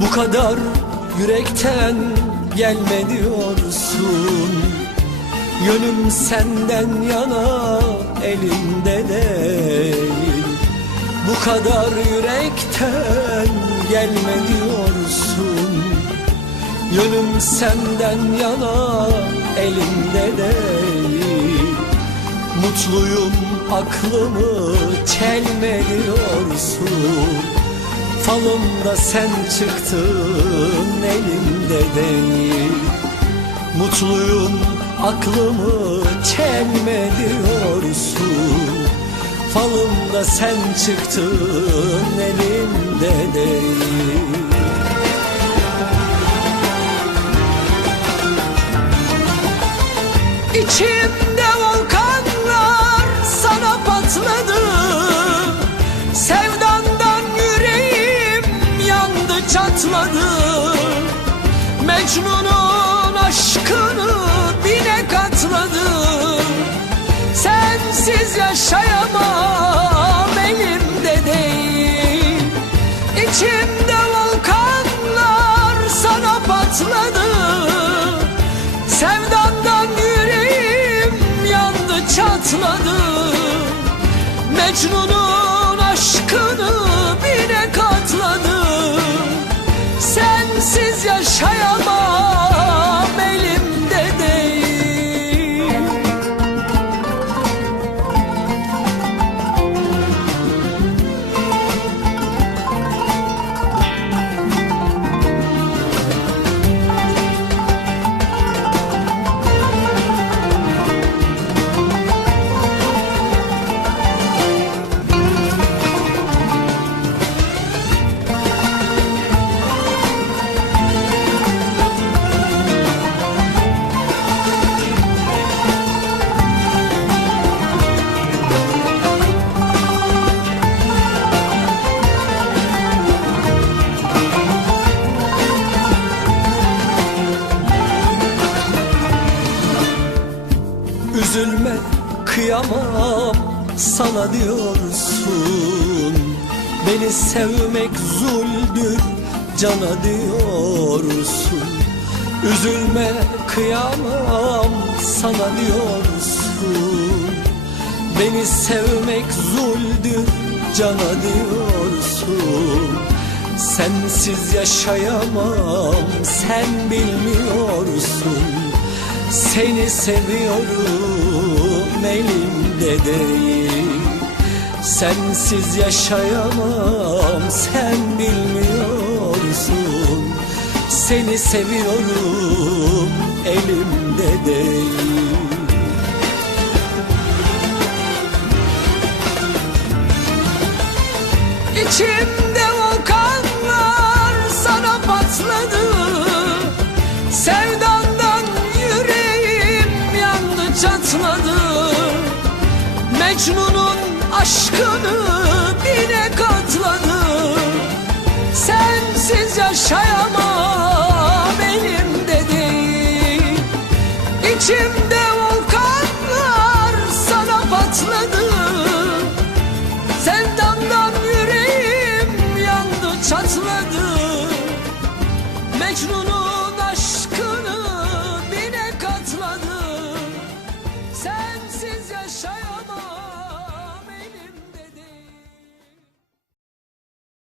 Bu kadar yürekten gelme diyorsun senden yana elinde değil. Bu kadar yürekten gelme diyorsun senden yana elimde değil. Mutluyum aklımı çelme diyorsun Falımda sen çıktın elimde değil. Mutluyum aklımı çelme diyorsun Falımda sen çıktın elimde değil. İçimde volkanlar sana patladı. Sevdandan yandı çatladı Mecnun'un aşkını dine katladı Sensiz yaşayamam elimde değil. İçimde volkanlar sana patladı. Sevdandan yüreğim yandı çatladı. Mecnun'un Üzülme kıyamam. Sana diyorsun Beni sevmek zuldür cana diyorsun. Üzülme kıyamam. Sana diyorsun Beni sevmek zuldür cana diyorsun. Sensiz yaşayamam sen bilmiyorsun seni seviyorum elimde değil. Sensiz yaşayamam sen bilmiyorsun. Seni seviyorum elimde değil. İçimde Mecnun'un aşkını bine katladı Sensiz yaşayamam